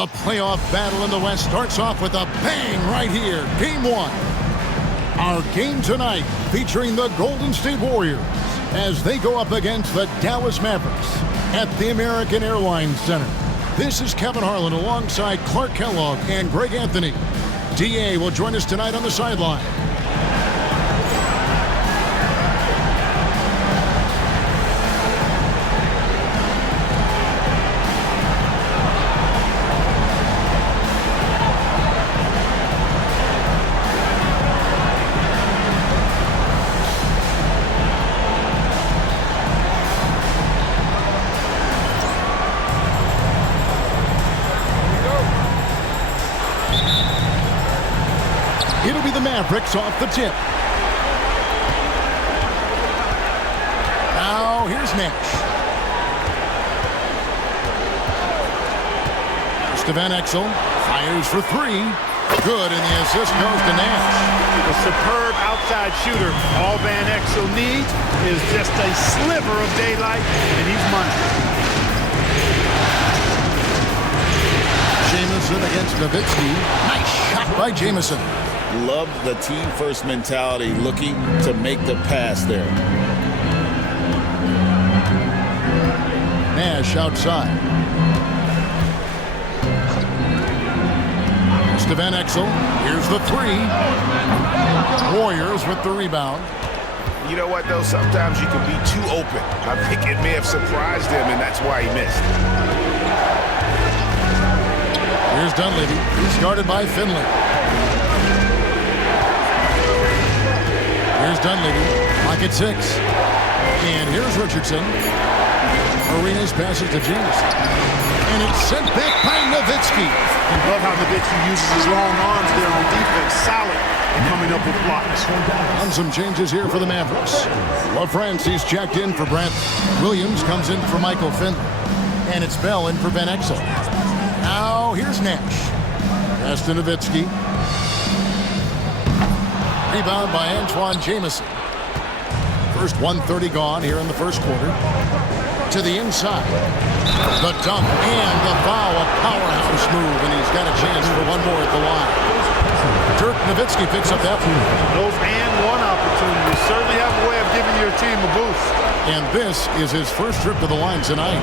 The playoff battle in the West starts off with a bang right here. Game 1. Our game tonight featuring the Golden State Warriors as they go up against the Dallas Mavericks at the American Airlines Center. This is Kevin Harlan alongside Clark Kellogg and Greg Anthony. DA will join us tonight on the sideline. It'll be the Mavericks off the tip. Now, here's Nash. Van Exel fires for 3. Good, and the assist goes to Nash. A superb outside shooter. All Van Exel needs is just a sliver of daylight, and he's money. Jamison against Nowitzki. Nice shot by Jamison. Love the team-first mentality, looking to make the pass there. Nash outside. Van Exel. Here's the 3. Warriors with the rebound. You know what, though? Sometimes you can be too open. I think it may have surprised him, and that's why he missed. Here's Dunleavy. He's guarded by Finley. Here's Dunleavy. Pocket 6. And here's Richardson. Arenas passes to Jamison. And it's sent back by Nowitzki. I love how Nowitzki uses his long arms there on defense. Solid and coming up with blocks. On some changes here for the Mavericks. LaFrancis checked in for Brent. Williams comes in for Michael Finley. And it's Bell in for Van Exel. Now here's Nash. Pass to Nowitzki. Rebound by Antoine Jamison. First 1:30 gone here in the first quarter. To the inside. The dunk and the foul. A powerhouse move, and he's got a chance for one more at the line. Dirk Nowitzki picks up that one. Those and one opportunities certainly have a way of giving your team a boost. And this is his first trip to the line tonight.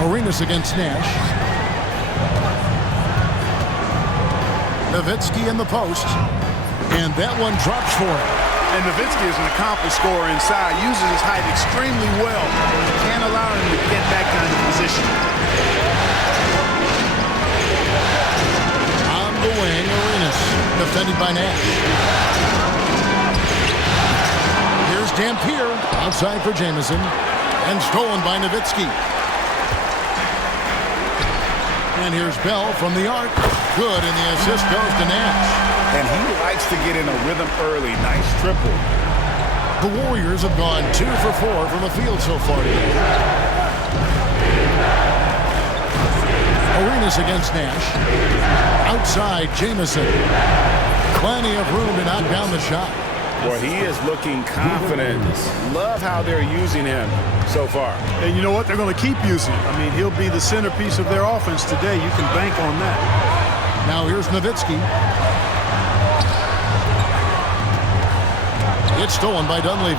Arenas against Nash. Nowitzki in the post. And that one drops for him. And Nowitzki is an accomplished scorer inside, uses his height extremely well. You can't allow him to get that kind of position. On the wing, Arenas, defended by Nash. Here's Dampier, outside for Jamison, and stolen by Nowitzki. And here's Bell from the arc. Good, and the assist goes to Nash. And he likes to get in a rhythm early. Nice triple. The Warriors have gone 2 for 4 from the field so far today. Arenas against Nash. Outside, Jamison. Plenty of room to knock down the shot. Well, he is looking confident. Love how they're using him so far. And you know what? They're going to keep using him. I mean, he'll be the centerpiece of their offense today. You can bank on that. Now here's Nowitzki. It's stolen by Dunleavy.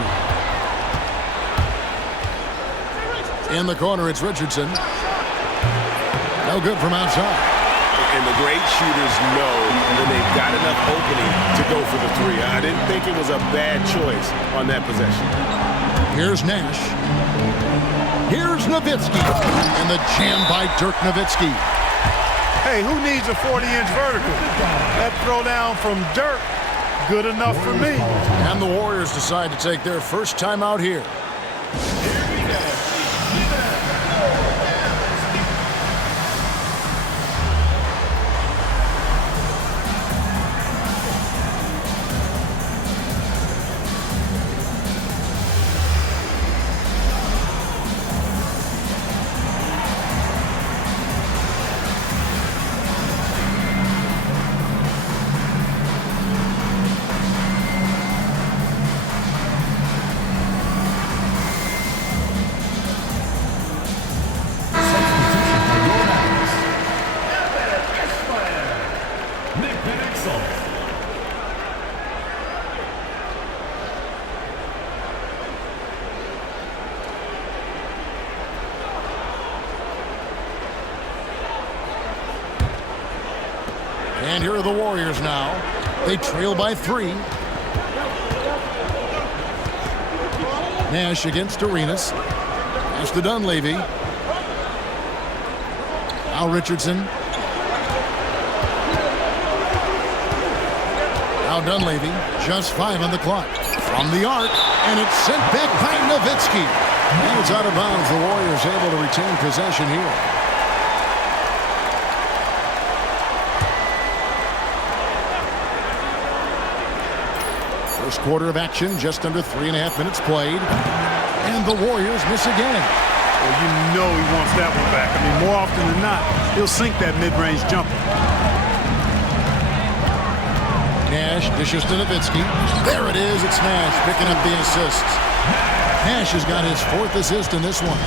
In the corner, it's Richardson. No good from outside. And the great shooters know when they've got enough opening to go for the 3. I didn't think it was a bad choice on that possession. Here's Nash. Here's Nowitzki. And the jam by Dirk Nowitzki. Hey, who needs a 40-inch vertical? That throwdown from Dirk, good enough for me. And the Warriors decide to take their first time out here. And here are the Warriors now. They trail by 3. Nash against Arenas. Pass to Dunleavy. Now Richardson. Now Dunleavy. Just 5 on the clock. From the arc. And it's sent back by Nowitzki. And it's out of bounds. The Warriors able to retain possession here. First quarter of action, just under 3.5 minutes played. And the Warriors miss again. Well, you know he wants that one back. I mean, more often than not, he'll sink that mid-range jumper. Nash dishes to Nowitzki. There it is. It's Nash picking up the assists. Nash has got his 4th assist in this one.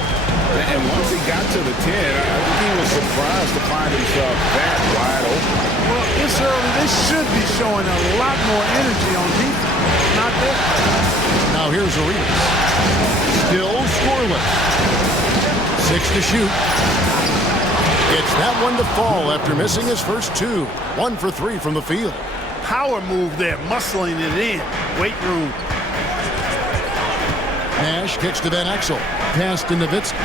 And once he got to the 10, I think he was surprised to find himself that wide open. Well, this early, they should be showing a lot more energy on defense. Not there. Now here's Arenas. Still scoreless. 6 to shoot. It's that one to fall after missing his first 2. 1 for 3 from the field. Power move there, muscling it in. Weight room. Nash kicks to Van Exel. Pass to Nowitzki.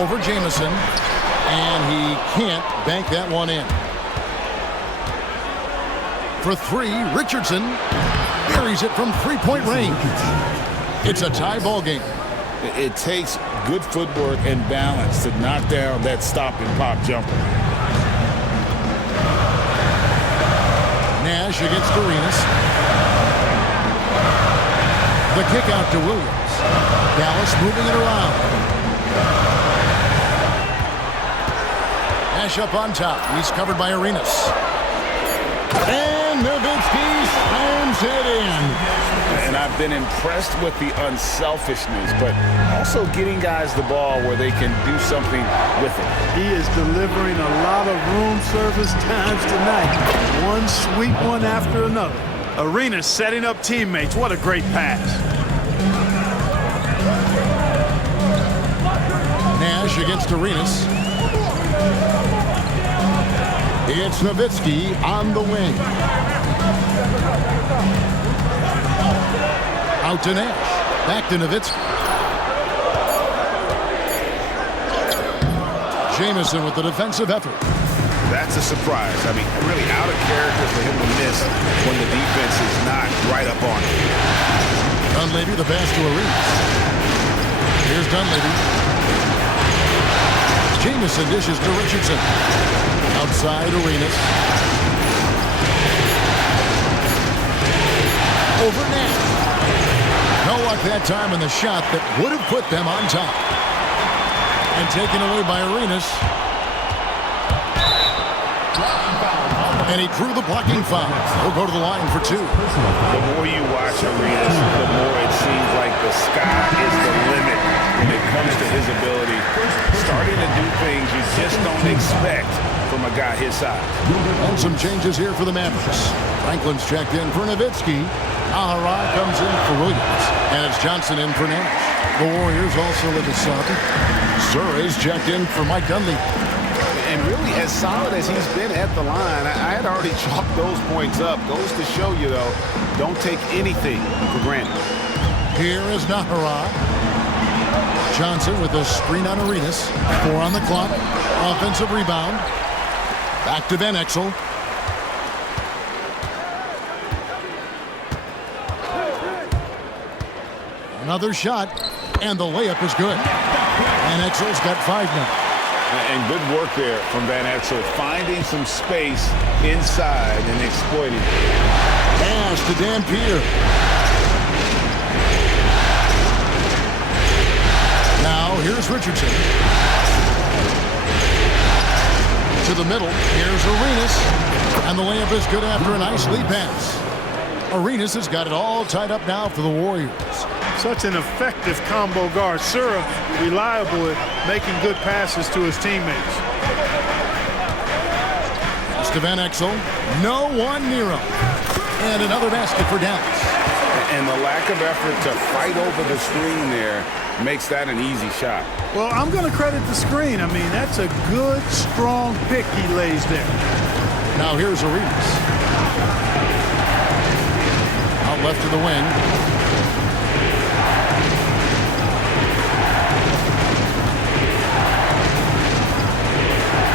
Over Jamison. And he can't bank that one in. For 3, Richardson buries it from 3-point range. It's a tie ball game. It takes good footwork and balance to knock down that stop and pop jumper. Nash against Arenas. The kick out to Williams. Dallas moving it around. Nash up on top. He's covered by Arenas. And Nowitzki slams it in. And I've been impressed with the unselfishness, but also getting guys the ball where they can do something with it. He is delivering a lot of room service times tonight. One sweet one after another. Arenas setting up teammates. What a great pass. Nash against Arenas. It's Nowitzki on the wing. Out to Nash. Back to Nowitzki. Jamison with the defensive effort. That's a surprise. I mean, really out of character for him to miss when the defense is not right up on him. Dunleavy, the pass to Arenas. Here's Dunleavy. Jamison dishes to Richardson. Outside Arenas. Over Nash. No luck that time in the shot that would have put them on top. And taken away by Arenas. And he drew the blocking foul. He'll go to the line for 2. The more you watch Arenas, the more it seems like the sky is the limit when it comes to his ability. Starting to do things you just don't expect from a guy his size. And some changes here for the Mavericks. Franklin's checked in for Nowitzki. Ahara comes in for Williams. And it's Johnson in for Nash. The Warriors also look at sub. Sura is checked in for Mike Dunleavy. And really, as solid as he's been at the line, I had already chalked those points up. Goes to show you, though, don't take anything for granted. Here is Nahara. Johnson with a screen on Arenas. 4 on the clock. Offensive rebound. Back to Van Exel. Another shot, and the layup is good. Van Exel's got 5 now. And good work there from Van Exel, finding some space inside and exploiting it. Pass to Dampier. Now here's Richardson. To the middle, here's Arenas. And the layup is good after a nice lead pass. Arenas has got it all tied up now for the Warriors. Such an effective combo guard. Sura, reliable at making good passes to his teammates. Pass to Van Exel. No one near him. And another basket for Dallas. And the lack of effort to fight over the screen there makes that an easy shot. Well, I'm going to credit the screen. I mean, that's a good, strong pick he lays there. Now here's Arenas. Out left to the wing.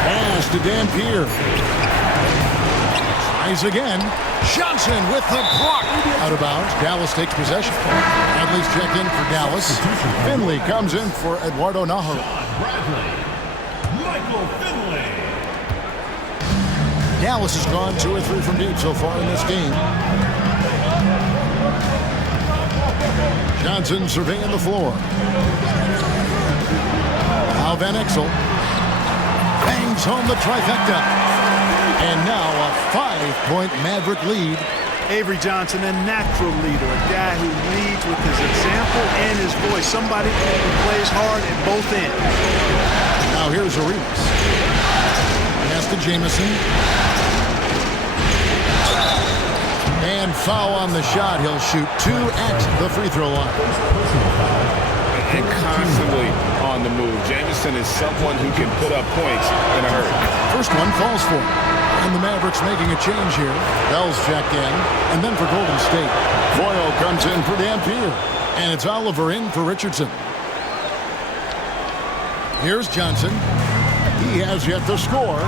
Pass to Dampier. Tries again. Johnson with the block. Out of bounds. Dallas takes possession. Bradley's check in for Dallas. Finley comes in for Eduardo Najarro. Michael Finley. Dallas has gone 2 or 3 from deep so far in this game. Johnson surveying the floor. Now Van Exel bangs home the trifecta. And now a 5-point Maverick lead. Avery Johnson, a natural leader, a guy who leads with his example and his voice. Somebody who plays hard at both ends. Now here's Arenas. Pass to Jamison. And foul on the shot. He'll shoot 2 at the free throw line. And constantly on the move. Jamison is someone who can put up points in a hurry. First one falls for him. And the Mavericks making a change here. Bell's checked in. And then for Golden State, Foyle comes in for Dampier. And it's Oliver in for Richardson. Here's Johnson. He has yet to score.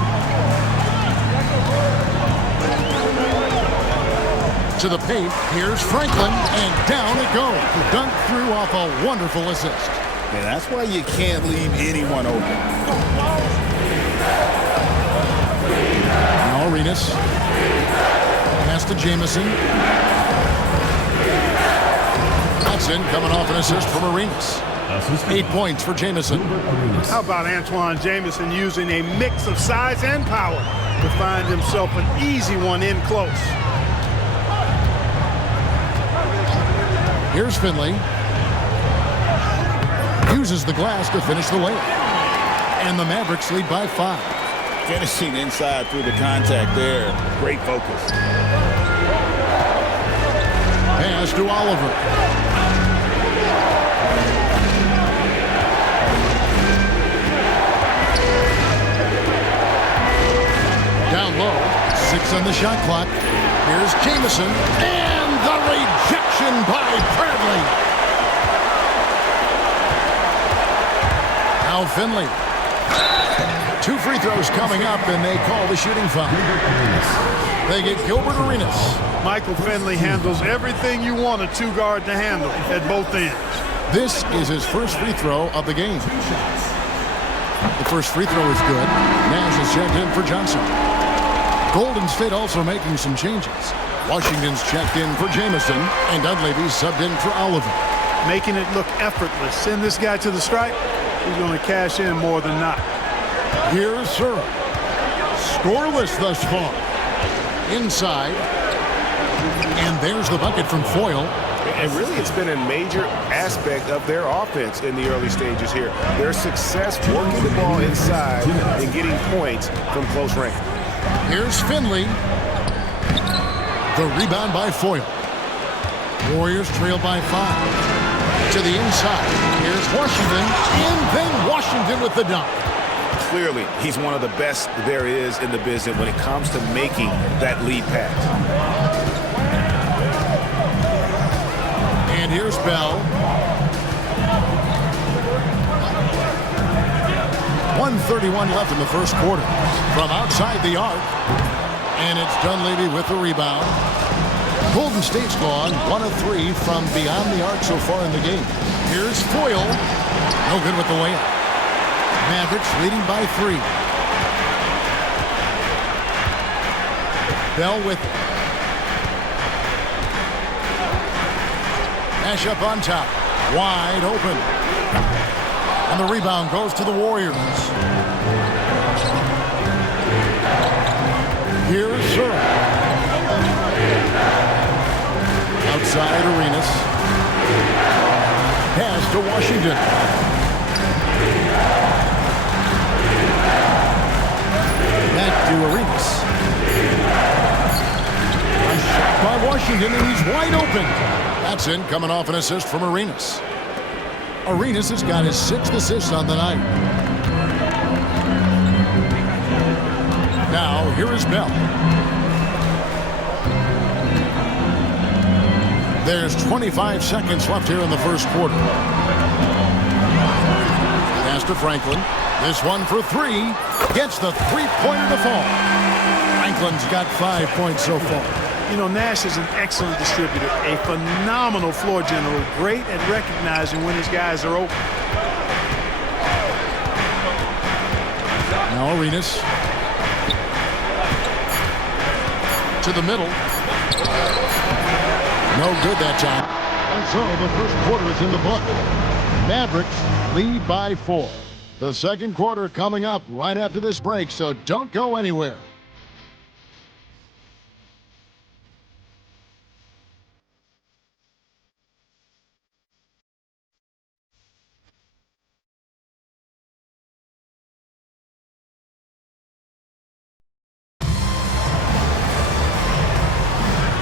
To the paint. Here's Franklin. And down it goes. Dunked through off a wonderful assist. And that's why you can't leave anyone open. Now Arenas. Pass to Jamison. Hudson coming off an assist from Arenas. 8 points for Jamison. How about Antoine Jamison using a mix of size and power to find himself an easy one in close? Here's Finley. Uses the glass to finish the layup. And the Mavericks lead by 5. Finishing inside through the contact there. Great focus. Pass to Oliver. Down low. 6 on the shot clock. Here's Jamison. And the rejection by Bradley. Now Finley. 2 free throws coming up, and they call the shooting foul. They get Gilbert Arenas. Michael Finley handles everything you want a 2-guard to handle at both ends. This is his first free throw of the game. The first free throw is good. Nash is checked in for Johnson. Golden State also making some changes. Washington's checked in for Jamison, and Dunleavy's subbed in for Oliver. Making it look effortless. Send this guy to the stripe. He's going to cash in more than not. Here's Surra. Scoreless thus far. Inside. And there's the bucket from Foyle. And really, it's been a major aspect of their offense in the early stages here. Their success working the ball inside and getting points from close range. Here's Finley. The rebound by Foyle. Warriors trail by 5. To the inside. Here's Washington. And then Washington with the dunk. Clearly, he's one of the best there is in the business when it comes to making that lead pass. And here's Bell. 1:31 left in the first quarter. From outside the arc. And it's Dunleavy with the rebound. Golden State's gone 1 of 3 from beyond the arc so far in the game. Here's Foyle. No good with the layup. Mavericks leading by 3. Bell with it. Nash up on top. Wide open. And the rebound goes to the Warriors. Here's Surra. Outside Arenas. Pass to Washington. Back to Arenas. A shot by Washington, and he's wide open. That's in, coming off an assist from Arenas. Arenas has got his 6th assist on the night. Now, here is Bell. There's 25 seconds left here in the first quarter. Pass to Franklin. This one for 3. Gets the three-pointer to fall. Franklin's got 5 points so far. You know, Nash is an excellent distributor, a phenomenal floor general, great at recognizing when his guys are open. Now Arenas. To the middle. No good that time. And so the first quarter is in the book. Mavericks lead by 4. The second quarter coming up right after this break, so don't go anywhere.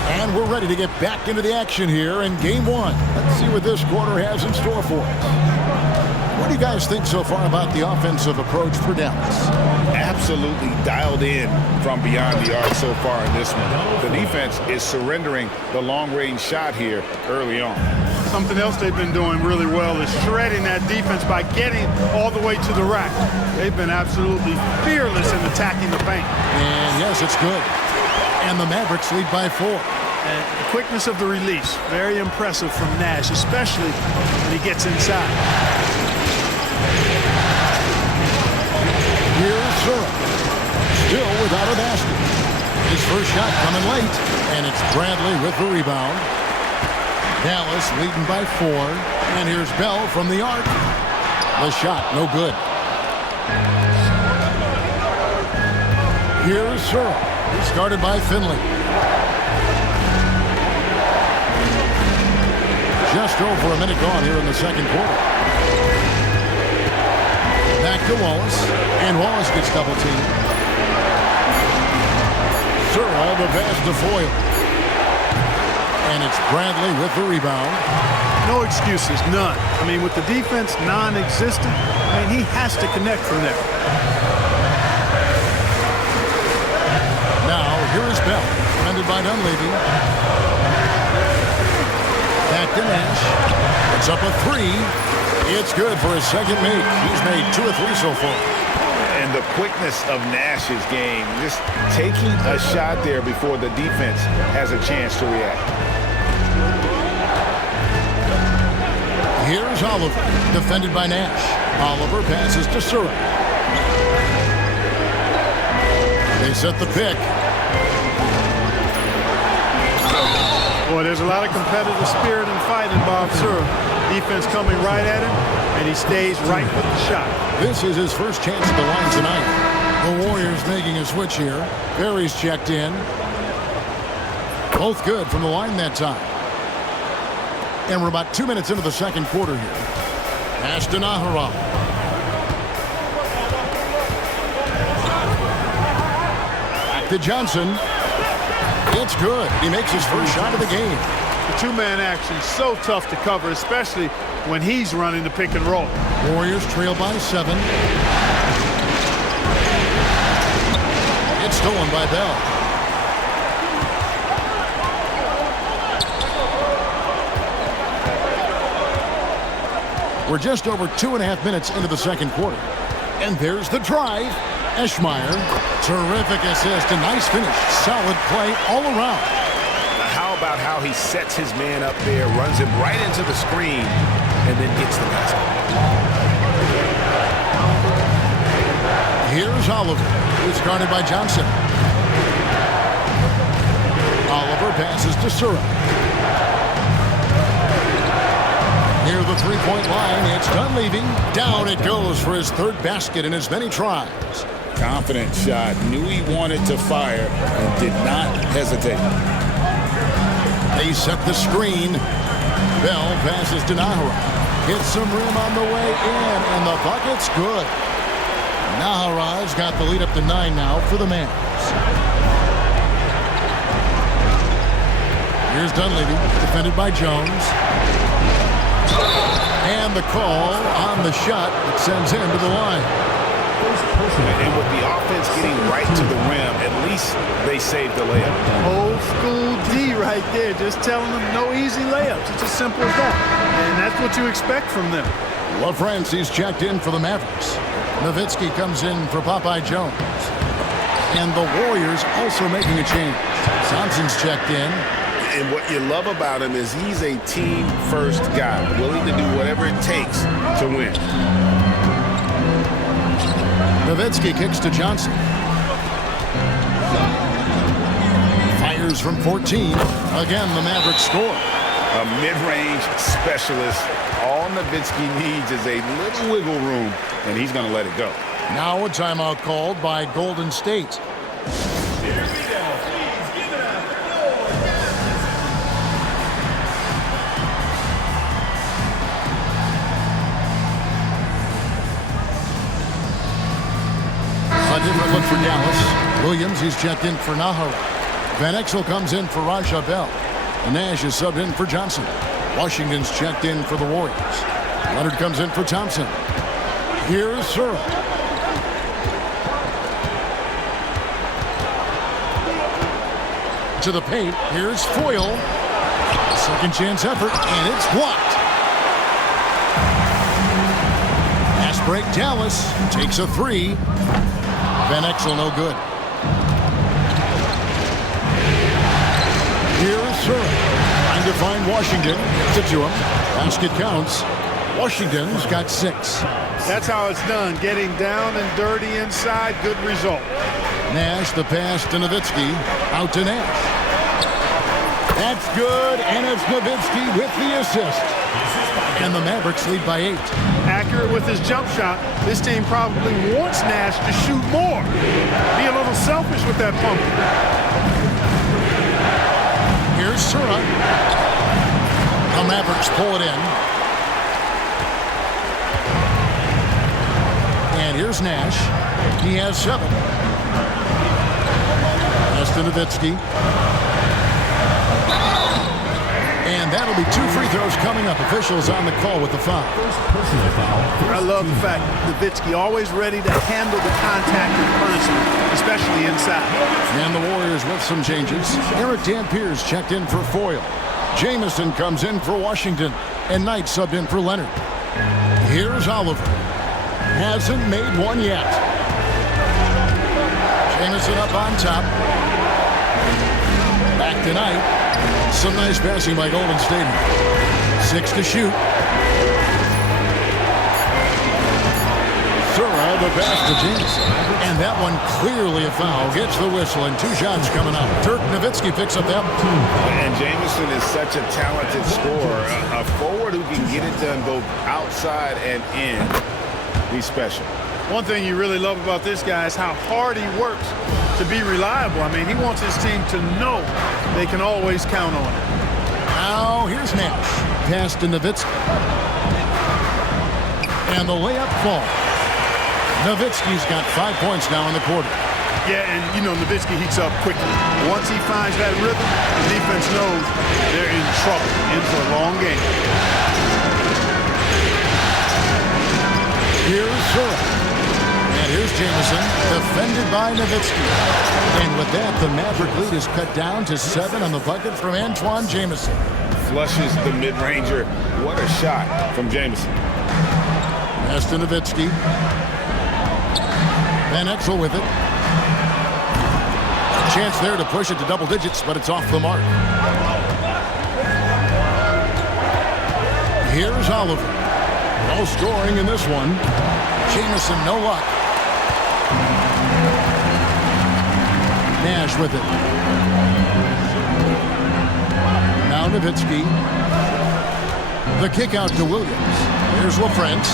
And we're ready to get back into the action here in Game 1. Let's see what this quarter has in store for us. What do you guys think so far about the offensive approach for Dallas? Absolutely dialed in from beyond the arc so far in this one. The defense is surrendering the long-range shot here early on. Something else they've been doing really well is shredding that defense by getting all the way to the rack. They've been absolutely fearless in attacking the paint. And yes, it's good. And the Mavericks lead by 4. And the quickness of the release, very impressive from Nash, especially when he gets inside. Here's Zura. Still without a basket. His first shot coming late, and it's Bradley with the rebound. Dallas leading by 4, and here's Bell from the arc. The shot, no good. Here's Zura. Started by Finley. Just over a minute gone here in the second quarter. Back to Wallace, and Wallace gets double-teamed. Zura, the pass to Foyle. And it's Bradley with the rebound. No excuses, none. I mean, with the defense non-existent, I mean, he has to connect from there. Now, here is Bell, defended by Dunleavy. Back to Nash. It's up a 3. It's good for his second make. He's made 2 or 3 so far. And the quickness of Nash's game, just taking a shot there before the defense has a chance to react. Here's Oliver, defended by Nash. Oliver passes to Zura. They set the pick. Boy, there's a lot of competitive spirit and fight in Bob Zura. Defense coming right at him, and he stays right with the shot. This is his first chance at the line tonight. The Warriors making a switch here. Barry's checked in. Both good from the line that time. And we're about 2 minutes into the second quarter here. Pass to Nahara. Back to Johnson. It's good. He makes his first shot of the game. The two-man action so tough to cover, especially when he's running the pick and roll. Warriors trail by 7. It's stolen by Bell. We're just over 2.5 minutes into the second quarter. And there's the drive. Eschmeyer, terrific assist, a nice finish. Solid play all around. Now how about how he sets his man up there, runs him right into the screen, and then gets the basket. Here's Oliver, who's guarded by Johnson. Oliver passes to Zura. Near the three-point line, it's Dunleavy. Down it goes for his third basket in as many tries. Confident shot, knew he wanted to fire, and did not hesitate. They set the screen. Bell passes to Nahara. Hits some rim on the way in, and the bucket's good. Nahara's got the lead up to 9 now for the Mavs. Here's Dunleavy, defended by Jones. And the call on the shot that sends him to the line. And with the offense getting right to the rim, at least they saved the layup. Old school D right there, just telling them no easy layups. It's as simple as that. And that's what you expect from them. LaFrance's checked in for the Mavericks. Nowitzki comes in for Popeye Jones. And the Warriors also making a change. Johnson's checked in. And what you love about him is he's a team-first guy, willing to do whatever it takes to win. Nowitzki kicks to Johnson. Fires from 14. Again, the Mavericks score. A mid-range specialist. All Nowitzki needs is a little wiggle room, and he's going to let it go. Now a timeout called by Golden State. A different look for Dallas. Williams, he's checked in for Nahara. Van Exel comes in for Raja Bell. Nash is subbed in for Johnson. Washington's checked in for the Warriors. Leonard comes in for Thompson. Here's Sura. To the paint. Here's Foyle. Second chance effort, and it's blocked. Pass break. Dallas takes a three. Van Exel no good. Here's Sura. Trying to find Washington. Gets it to him. Basket counts. Washington's got 6. That's how it's done. Getting down and dirty inside. Good result. Nash, the pass to Nowitzki. Out to Nash. That's good, and it's Nowitzki with the assist. And the Mavericks lead by 8. Accurate with his jump shot. This team probably wants Nash to shoot more. Be a little selfish with that pump. Here's Sura. The Mavericks pull it in. And here's Nash. He has 7. Pass to Nowitzki. And that'll be 2 free throws coming up. Officials on the call with the foul. I love the fact Nowitzki always ready to handle the contact and punishment, especially inside. And the Warriors with some changes. Eric Dampier's checked in for Foyle. Jamison comes in for Washington. And Knight subbed in for Leonard. Here's Oliver. Hasn't made one yet. Jamison up on top. Back to Knight. Some nice passing by Golden State. 6 to shoot. Sura, the pass to Jamison. And that one clearly a foul. Gets the whistle, and 2 shots coming up. Dirk Nowitzki picks up that one. And Jamison is such a talented scorer. A forward who can get it done both outside and in. He's special. One thing you really love about this guy is how hard he works to be reliable. I mean, he wants his team to know they can always count on him. Now, here's Nash. Pass to Nowitzki. And the layup fall. Nowitzki's got 5 points now in the quarter. Yeah, and, you know, Nowitzki heats up quickly. Once he finds that rhythm, the defense knows they're in trouble, in for a long game. Here's Sura. And here's Jamison, defended by Nowitzki. And with that, the Maverick lead is cut down to 7 on the bucket from Antoine Jamison. Flushes the mid-ranger. What a shot from Jamison. Pass to Nowitzki. Van Exel with it. Chance there to push it to double digits, but it's off the mark. Here's Oliver. No scoring in this one. Jamison, no luck. Nash with it. Now Nowitzki. The kick out to Williams. Here's LaFrance.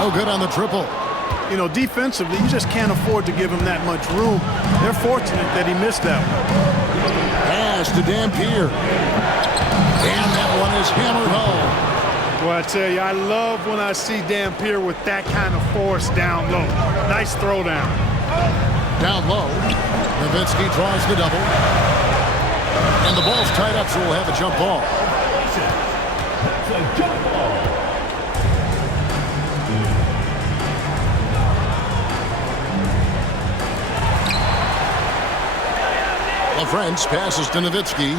No good on the triple. You know, defensively, you just can't afford to give him that much room. They're fortunate that he missed that one. Pass to Dampier. And that one is hammered home. Well, I tell you, I love when I see Dampier with that kind of force down low. Nice throwdown. Down low. Nowitzki draws the double. And the ball's tied up, so we'll have a jump ball. LaFrance passes to Nowitzki.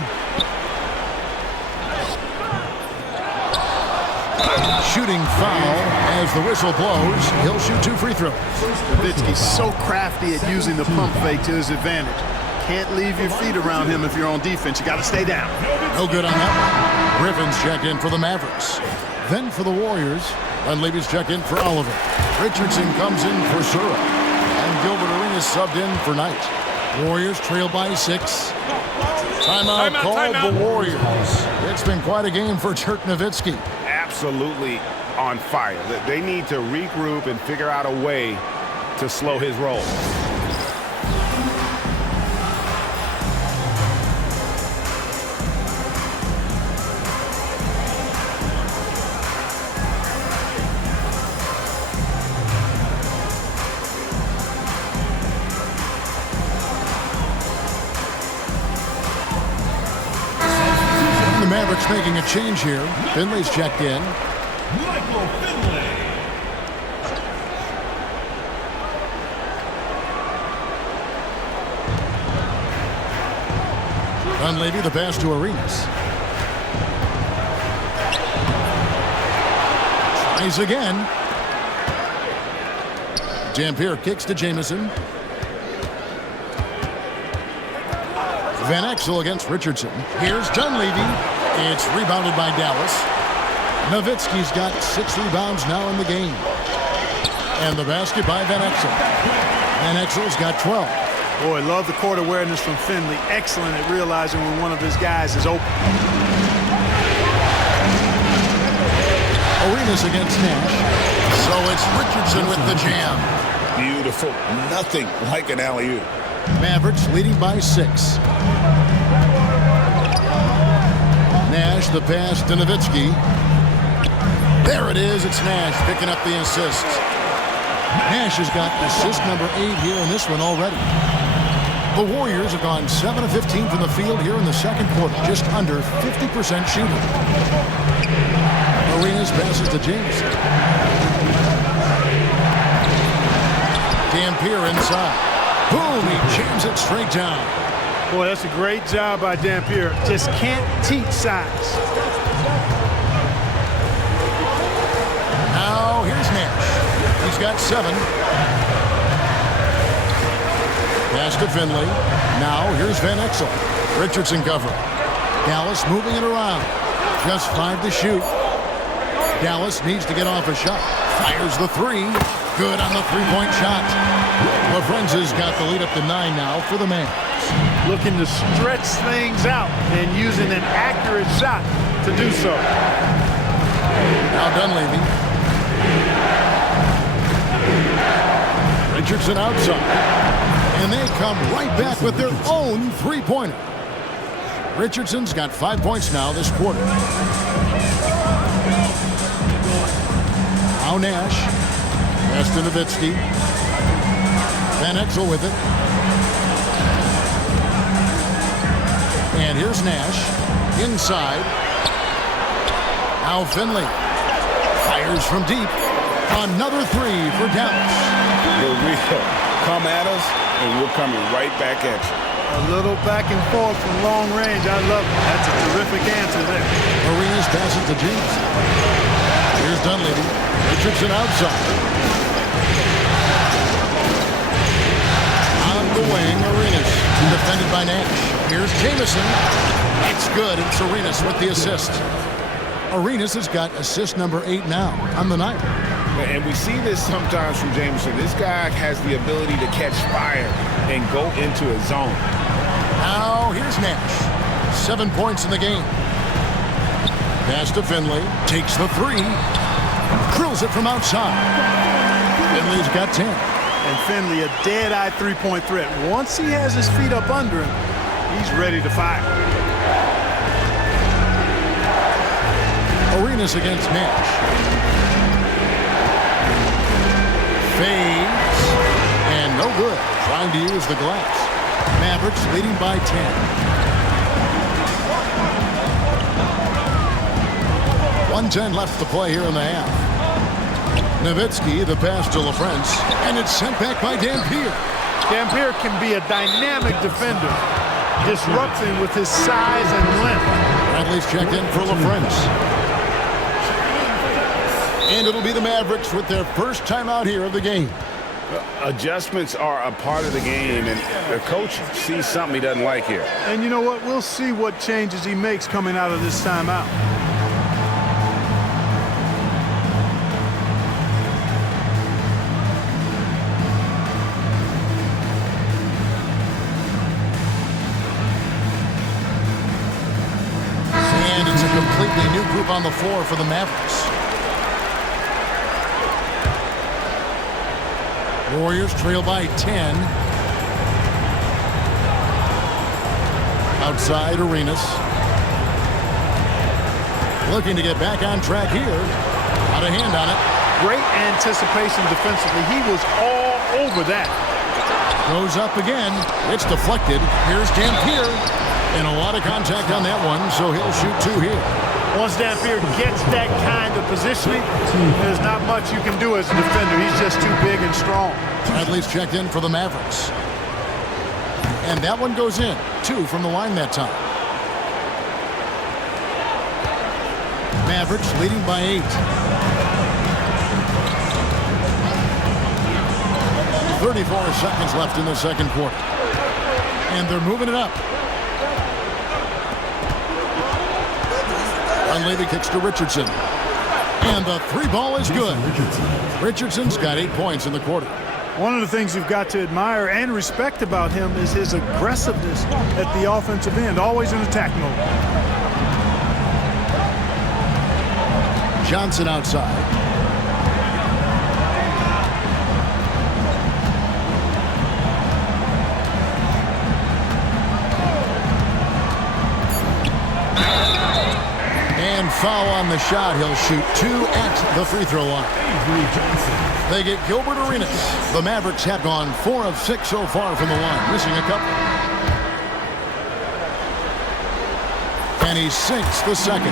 Shooting foul as the whistle blows. He'll shoot 2 free throws. Nowitzki's so crafty at using the pump fake to his advantage. Can't leave your feet around him if you're on defense. You got to stay down. No good on that one. Griffin's checked in for the Mavericks. Then for the Warriors, Dunleavy's checked in for Oliver. Richardson comes in for Sura. And Gilbert Arenas subbed in for Knight. Warriors trail by 6. Timeout called the Warriors. It's been quite a game for Dirk Nowitzki. Absolutely on fire. They need to regroup and figure out a way to slow his roll. The Mavericks making a change here. Finley's checked in. Michael Finley. Dunleavy the pass to Arenas. Tries again. Dampier kicks to Jamison. Van Exel against Richardson. Here's Dunleavy. It's rebounded by Dallas. Nowitzki's got 6 rebounds now in the game. And the basket by Van Exel. Van Exel's got 12. Boy, love the court awareness from Finley. Excellent at realizing when one of his guys is open. Arenas against Nash. So it's Richardson with the jam. Beautiful. Nothing like an alley-oop. Mavericks leading by 6. Nash the pass to Nowitzki. There it is. It's Nash picking up the assist. Nash has got assist number 8 here in this one already. The Warriors have gone 7 of 15 from the field here in the second quarter, just under 50% shooting. Arenas passes to Jameson. Dampier inside. Boom, he jams it straight down. Boy, that's a great job by Dampier. Just can't teach size. Now here's Nash. He's got 7. Pass to Finley. Now here's Van Exel. Richardson covering. Dallas moving it around. Just 5 to shoot. Dallas needs to get off a shot. Fires the 3. Good on the 3-point shot. LaFrence's got the lead up to 9 now for the man. Looking to stretch things out and using an accurate shot to do so. Now Dunleavy. Richardson outside. And they come right back with their own 3-pointer. Richardson's got 5 points now this quarter. Now Nash. Pass to Nowitzki. Van Exel with it. And here's Nash. Inside. Now Finley. Fires from deep. Another 3 for Dallas. Here we go. Come at us, and we're coming right back at you. A little back and forth from long range. I love it. That's a terrific answer there. Arenas passes to James. Here's Dunleavy. Richardson outside. On the wing, Arenas. Defended by Nash. Here's Jamison. It's good. It's Arenas with the assist. Arenas has got assist number 8 now on the night. And we see this sometimes from Jameson. This guy has the ability to catch fire and go into a zone. Now here's Nash. 7 points in the game. Pass to Finley. Takes the 3. Drills it from outside. Finley's got 10. And Finley, a dead-eye 3-point threat. Once he has his feet up under him, he's ready to fire. Arenas against Nash. Fades. And no good. Trying to use the glass. Mavericks leading by 10. 1:10 left to play here in the half. Nowitzki, the pass to LaFrance, and it's sent back by Dampier. Dampier can be a dynamic defender. disrupting with his size and length. Bradley's checked in for LaFrance. And it'll be the Mavericks with their first timeout here of the game. Adjustments are a part of the game, and the coach sees something he doesn't like here. And you know what? We'll see what changes he makes coming out of this timeout. And it's a completely new group on the floor for the Mavericks. Warriors trail by 10. Outside Arenas. Looking to get back on track here. Got a hand on it. Great anticipation defensively. He was all over that. Goes up again. It's deflected. Here's Dampier. And a lot of contact on that one, so he'll shoot two here. Once Dampier gets that kind of positioning, there's not much you can do as a defender. He's just too big and strong. Bradley's checked in for the Mavericks. And that one goes in. 2 from the line that time. Mavericks leading by 8. 34 seconds left in the second quarter. And they're moving it up. Dunleavy kicks to Richardson. And the three ball is good. Richardson's got 8 points in the quarter. One of the things you've got to admire and respect about him is his aggressiveness at the offensive end, always in attack mode. Johnson outside. And foul on the shot. He'll shoot 2 at the free throw line. They get Gilbert Arenas. The Mavericks have gone 4 of 6 so far from the line, missing a couple. And he sinks the second.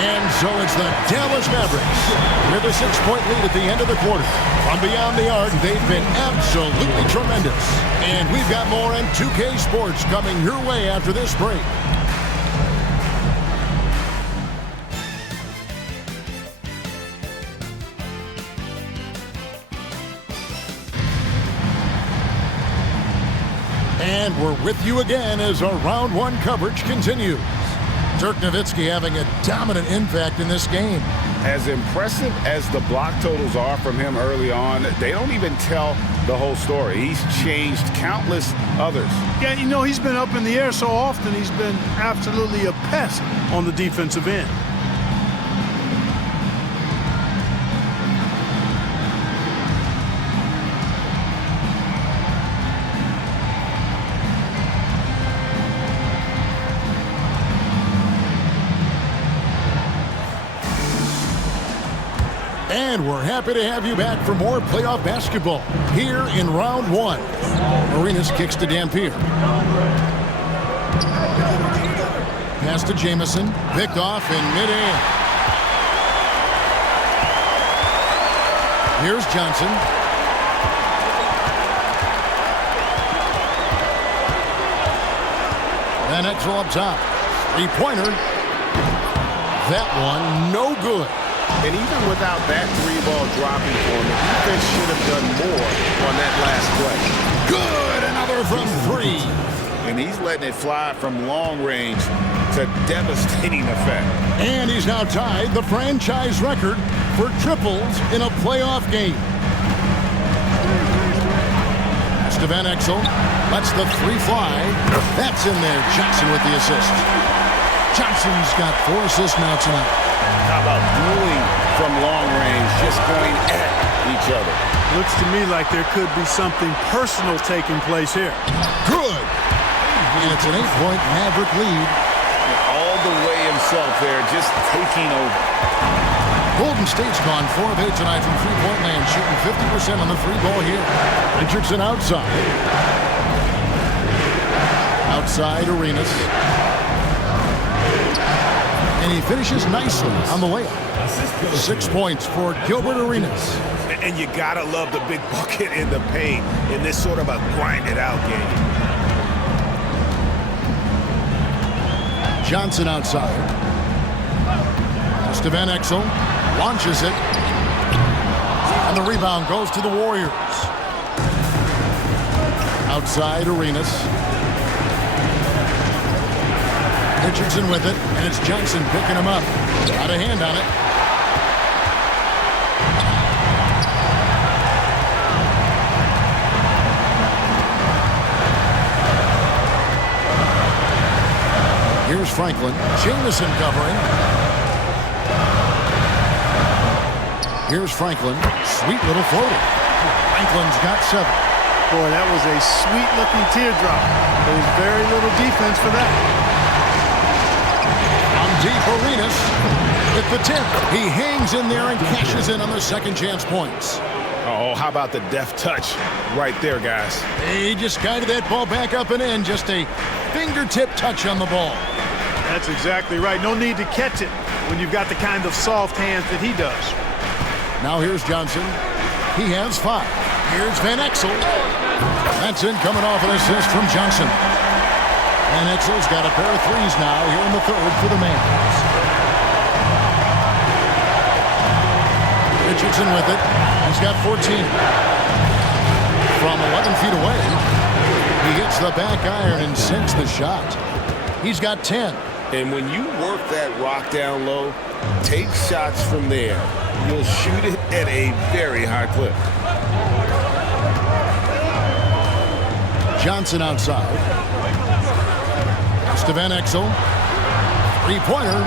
And so it's the Dallas Mavericks with a 6-point lead at the end of the quarter. From beyond the arc, they've been absolutely tremendous. And we've got more on 2K Sports coming your way after this break. And we're with you again as our round 1 coverage continues. Dirk Nowitzki having a dominant impact in this game. As impressive as the block totals are from him early on, they don't even tell the whole story. He's changed countless others. Yeah, you know, he's been up in the air so often, he's been absolutely a pest on the defensive end. And we're happy to have you back for more playoff basketball here in round 1. Arenas kicks to Dampier. Pass to Jamison. Picked off in midair. Here's Johnson. Van Exel up top. 3-pointer. That one no good. And even without that 3-ball dropping for him, the defense should have done more on that last play. Good, another from 3. And he's letting it fly from long range to devastating effect. And he's now tied the franchise record for triples in a playoff game. That's to Van Exel. Lets the 3 fly. That's in there. Johnson with the assist. Johnson's got 4 assists now tonight. How about dueling from long range, just going at each other? Looks to me like there could be something personal taking place here. Good. And it's an 8-point Maverick lead. All the way himself there, just taking over. Golden State's gone 4 of 8 tonight from three-point land, shooting 50% on the free ball here. Richardson outside. Outside Arenas. And he finishes nicely on the layup. 6 points for Gilbert Arenas. And you gotta love the big bucket in the paint in this sort of a grind-it-out game. Johnson outside. Van Exel launches it. And the rebound goes to the Warriors. Outside, Arenas. Richardson with it, and it's Johnson picking him up. Got a hand on it. Here's Franklin. Jamison covering. Here's Franklin. Sweet little floater. Franklin's got 7. Boy, that was a sweet-looking teardrop. There's very little defense for that. On deep, Arenas with the tip. He hangs in there and cashes in on the second chance points. Oh, how about the deft touch right there, guys? He just guided that ball back up and in. Just a fingertip touch on the ball. That's exactly right. No need to catch it when you've got the kind of soft hands that he does. Now here's Johnson. He has 5. Here's Van Exel. That's in, coming off an assist from Johnson. Van Exel's got a pair of 3s now here in the third for the Mavs. Richardson with it. He's got 14. From 11 feet away, he hits the back iron and sinks the shot. He's got 10. And when you work that rock down low, take shots from there. You'll shoot it at a very high clip. Johnson outside. Van Exel. 3-pointer.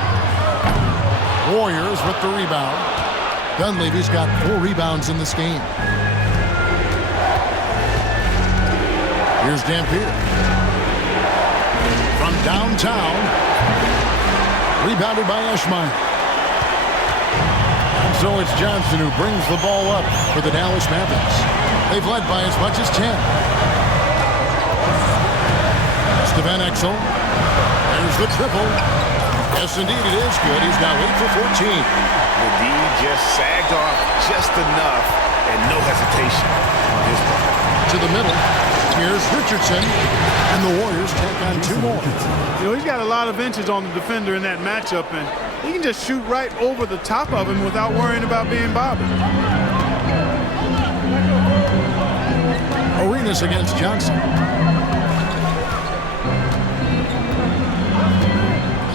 Warriors with the rebound. Dunleavy's got 4 rebounds in this game. Here's Dampier. From downtown. Rebounded by Eschmeyer. And so it's Johnson who brings the ball up for the Dallas Mavericks. They've led by as much as 10. Van Exel. There's the triple. Yes, indeed, it is good. He's now 8 for 14. The D just sagged off just enough and no hesitation on his part. To the middle. Here's Richardson. And the Warriors take on 2 more. You know, he's got a lot of inches on the defender in that matchup, and he can just shoot right over the top of him without worrying about being bothered. Arenas against Johnson.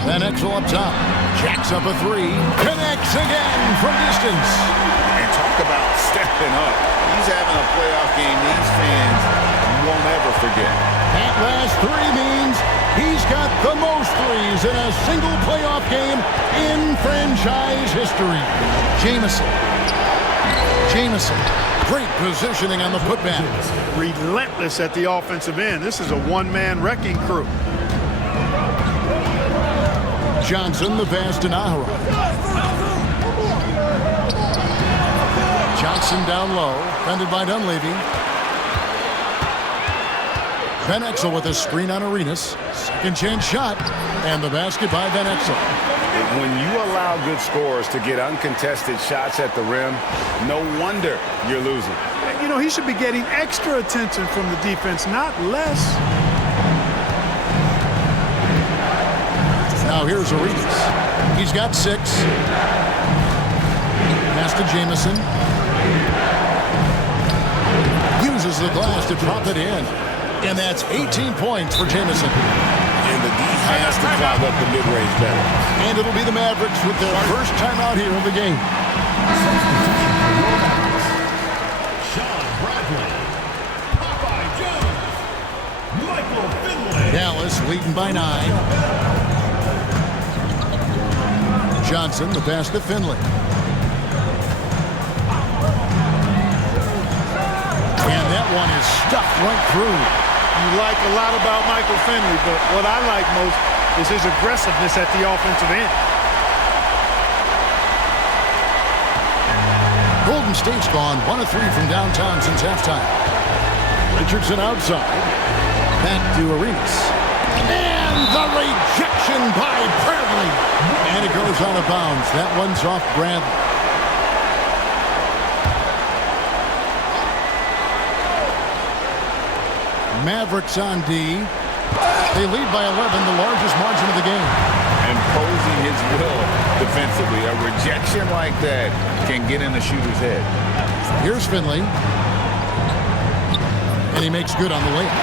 Van Exel up top. Jacks up a 3. Connects again from distance. And talk about stepping up. He's having a playoff game these fans won't ever forget. That last 3 means he's got the most 3s in a single playoff game in franchise history. Jamison. Great positioning on the putback. Relentless at the offensive end. This is a one-man wrecking crew. Johnson, the pass to Nahara. Johnson down low, defended by Dunleavy. Van Exel with a screen on Arenas. Second chance shot, and the basket by Van Exel. When you allow good scorers to get uncontested shots at the rim, no wonder you're losing. You know, he should be getting extra attention from the defense, not less. Now here's Arenas. He's got 6. Pass to Jamison. Uses the glass to drop it in. And that's 18 points for Jamison. And the D has to clog up the mid-range better. And it'll be the Mavericks with their first time out here of the game. Dallas leading by 9. Johnson, the pass to Finley. And that one is stuffed right through. You like a lot about Michael Finley, but what I like most is his aggressiveness at the offensive end. Golden State's gone 1 of 3 from downtown since halftime. Richardson outside. Back to Arenas. And the rejection by Bradley. And it goes out of bounds. That one's off Bradley. Mavericks on D. They lead by 11, the largest margin of the game. Imposing his will defensively. A rejection like that can get in the shooter's head. Here's Finley. And he makes good on the layup.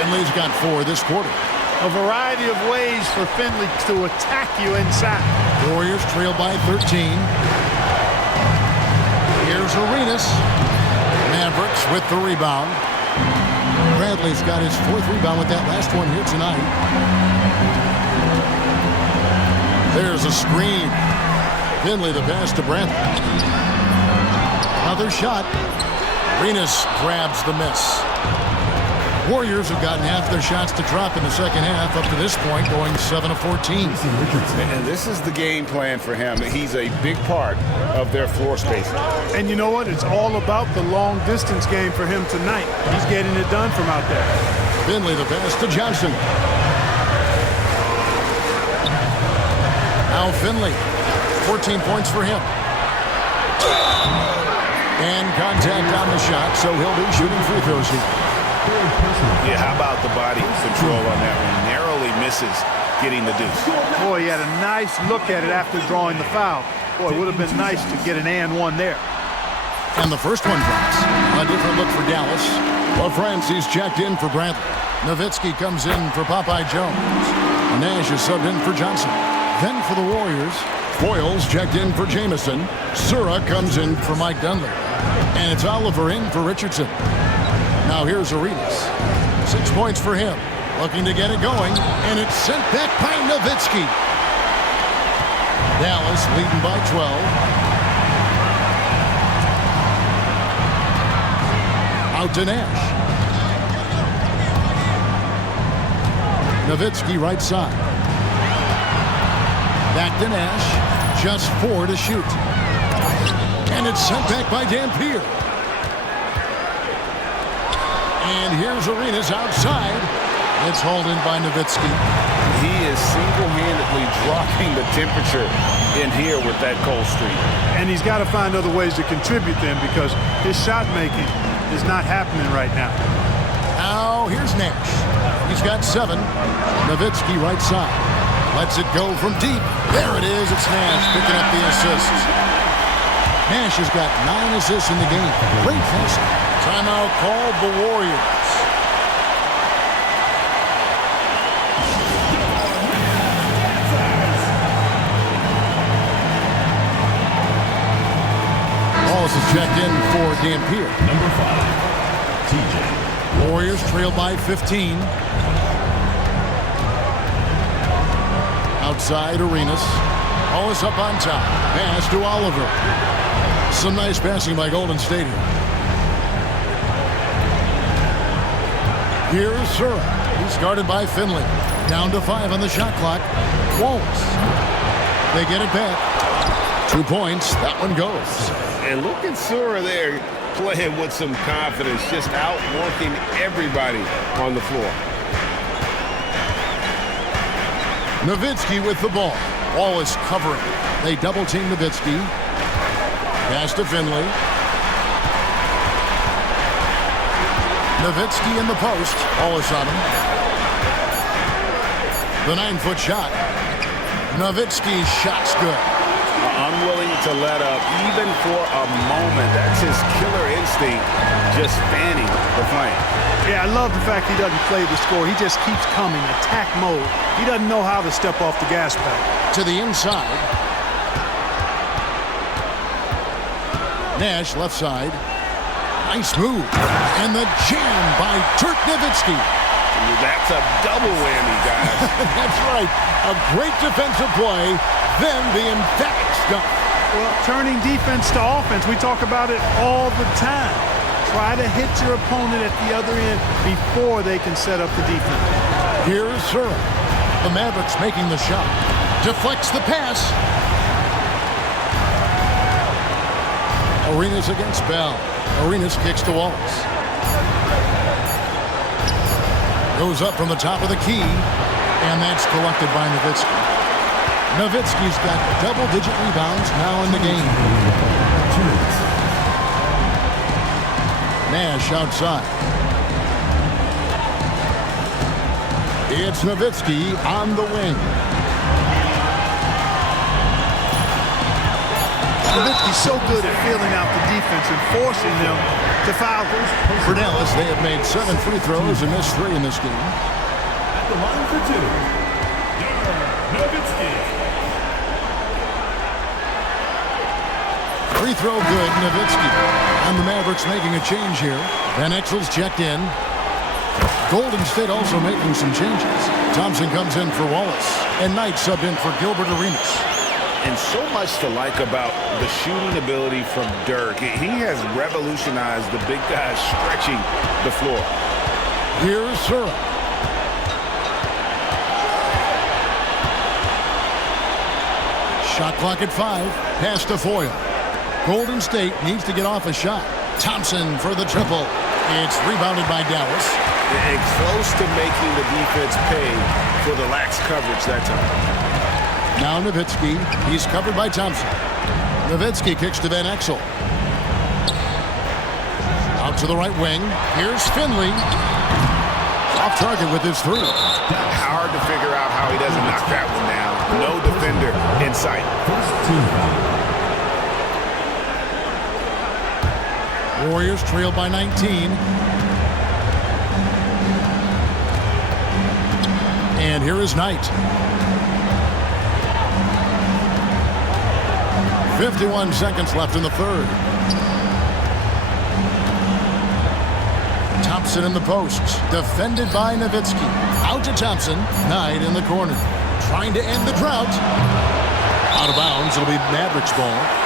Finley's got 4 this quarter. A variety of ways for Finley to attack you inside. Warriors trail by 13. Here's Arenas. Mavericks with the rebound. Bradley's got his 4th rebound with that last one here tonight. There's a screen. Finley the pass to Bradley. Another shot. Arenas grabs the miss. Warriors have gotten half their shots to drop in the second half up to this point, going 7 of 14. And this is the game plan for him. He's a big part of their floor space. And you know what? It's all about the long distance game for him tonight. He's getting it done from out there. Finley the pass to Johnson. Now Finley, 14 points for him. And contact on the shot, so he'll be shooting free throws here. Yeah, how about the body control on that one? Narrowly misses getting the deuce. Boy, he had a nice look at it after drawing the foul. Boy, it would have been nice to get an and one there. And the first one drops. A different look for Dallas. Well, Francie's checked in for Bradley. Nowitzki comes in for Popeye Jones. Nash is subbed in for Johnson. Then for the Warriors, Foyles checked in for Jamison. Sura comes in for Mike Dunley. And it's Oliver in for Richardson. Now here's Arenas. 6 points for him. Looking to get it going. And it's sent back by Nowitzki. Dallas leading by 12. Out to Nash. Nowitzki right side. Back to Nash. Just 4 to shoot. And it's sent back by Dampier. And here's Arenas outside. It's hauled in by Nowitzki. He is single-handedly dropping the temperature in here with that cold streak. And he's got to find other ways to contribute then because his shot making is not happening right now. Now here's Nash. He's got 7. Nowitzki right side. Lets it go from deep. There it is. It's Nash picking up the assist. Nash has got 9 assists in the game. Great passing. Timeout called the Warriors. Balls is checked in for Dampier. Number 5, TJ. Warriors trail by 15. Outside Arenas. Always up on top. Pass to Oliver. Some nice passing by Golden State here. Here's Sura. He's guarded by Finley. Down to 5 on the shot clock. Wallace. They get it back. 2 points. That one goes. And look at Sura there playing with some confidence, just outworking everybody on the floor. Nowitzki with the ball. Wallace covering. They double team Nowitzki. Pass to Finley. Nowitzki in the post. Wallace on him. The 9-foot shot. Nowitzki's shot's good. Unwilling to let up even for a moment. That's his killer instinct, just fanning the flame. Yeah, I love the fact he doesn't play the score. He just keeps coming, attack mode. He doesn't know how to step off the gas pedal. To the inside. Nash left side. Nice move. And the jam by Dirk Nowitzki. That's a double whammy, guys. That's right. A great defensive play, then the emphatic stuff. Well, turning defense to offense, we talk about it all the time. Try to hit your opponent at the other end before they can set up the defense. Here's Sura. The Mavericks making the shot. Deflects the pass. Arenas against Bell. Arenas kicks to Wallace. Goes up from the top of the key. And that's collected by Nowitzki. Nowitzki's got double-digit rebounds now in the game. Nash outside. It's Nowitzki on the wing. Nowitzki's so good at feeling out the defense and forcing them to foul. For Dallas, they have made 7 free throws and missed 3 in this game. At the line for 2, Nowitzki. Free throw good, Nowitzki. And the Mavericks making a change here. Van Exel's checked in. Golden State also making some changes. Thompson comes in for Wallace. And Knight subbed in for Gilbert Arenas. And so much to like about the shooting ability from Dirk. He has revolutionized the big guys stretching the floor. Here's Sura. Shot clock at 5. Pass to Foyle. Golden State needs to get off a shot. Thompson for the triple. It's rebounded by Dallas. And close to making the defense pay for the lax coverage that time. Now Nowitzki. He's covered by Thompson. Nowitzki kicks to Van Exel. Out to the right wing. Here's Finley. Off target with his 3. Hard to figure out how he doesn't knock that one down. No defender in sight. Warriors trail by 19. And here is Knight. 51 seconds left in the third. Thompson in the posts. Defended by Nowitzki. Out to Thompson. Knight in the corner. Trying to end the drought. Out of bounds. It'll be Mavericks ball.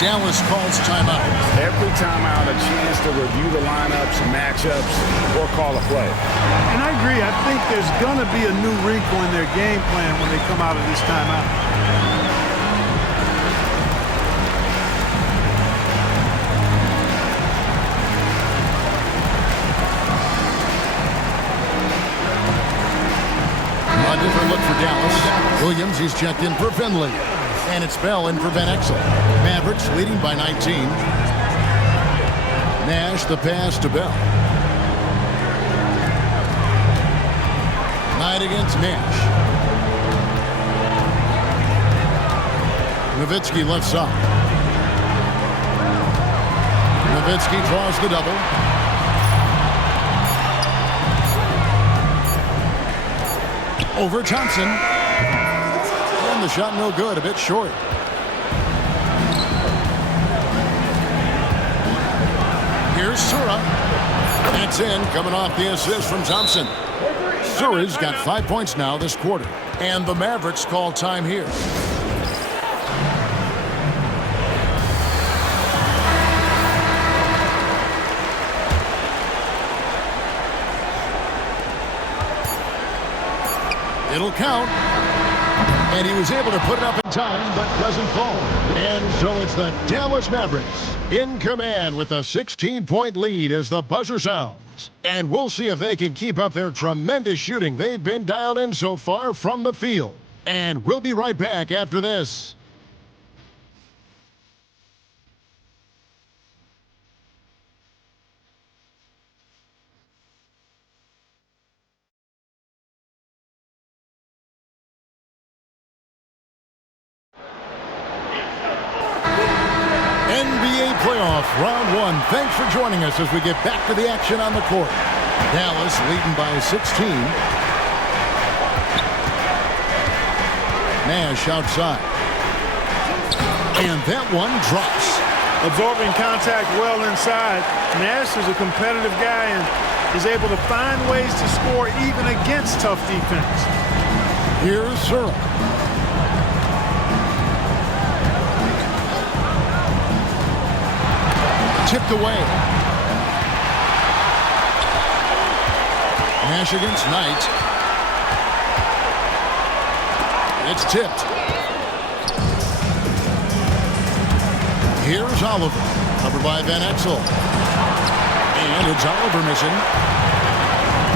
Dallas calls timeout. Every timeout, a chance to review the lineups, matchups, or call a play. And I agree. I think there's going to be a new wrinkle in their game plan when they come out of this timeout. A different look for Dallas. Williams, he's checked in for Finley. And it's Bell in for Van Exel. Mavericks leading by 19. Nash the pass to Bell. Knight against Nash. Nowitzki left side. Nowitzki draws the double. Over Thompson. And the shot no good, a bit short. Here's Sura. That's in, coming off the assist from Thompson. Sura's got 5 points now this quarter. And the Mavericks call time here. It'll count. And he was able to put it up in time, but doesn't fall. And so it's the Dallas Mavericks in command with a 16-point lead as the buzzer sounds. And we'll see if they can keep up their tremendous shooting they've been dialed in so far from the field. And we'll be right back after this. NBA playoff round 1. Thanks for joining us as we get back to the action on the court. Dallas leading by 16. Nash outside. And that one drops. Absorbing contact well inside. Nash is a competitive guy and is able to find ways to score even against tough defense. Here's Sura. Tipped away. Nash against Knight. It's tipped. Here's Oliver. Covered by Van Exel. And it's Oliver missing.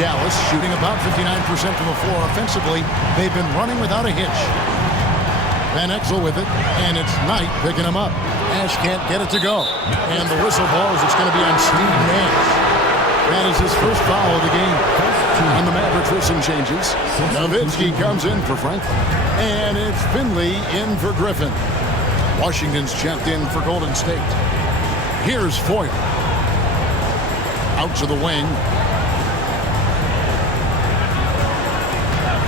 Dallas shooting about 59% from the floor offensively. They've been running without a hitch. Van Exel with it, and it's Knight picking him up. Nash can't get it to go. And the whistle blows. It's going to be on Steve Nash. That is his first foul of the game. And the Mavericks with some changes. Nowitzki comes in for Franklin. And it's Finley in for Griffin. Washington's checked in for Golden State. Here's Foyle. Out to the wing.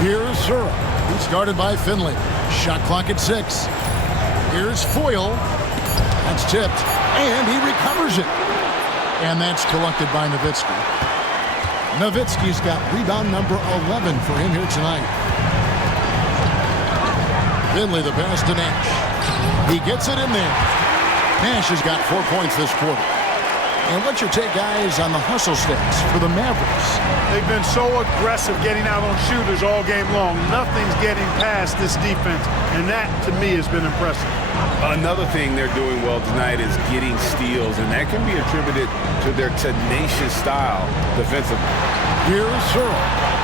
Here's Zura. He's guarded by Finley. Shot clock at 6. Here's Foyle. That's tipped. And he recovers it. And that's collected by Nowitzki. Nowitzki's got rebound number 11 for him here tonight. Finley the pass to Nash. He gets it in there. Nash has got 4 points this quarter. And what's your take, guys, on the hustle stats for the Mavericks? They've been so aggressive getting out on shooters all game long. Nothing's getting past this defense, and that, to me, has been impressive. Another thing they're doing well tonight is getting steals, and that can be attributed to their tenacious style defensively. Here's Zura.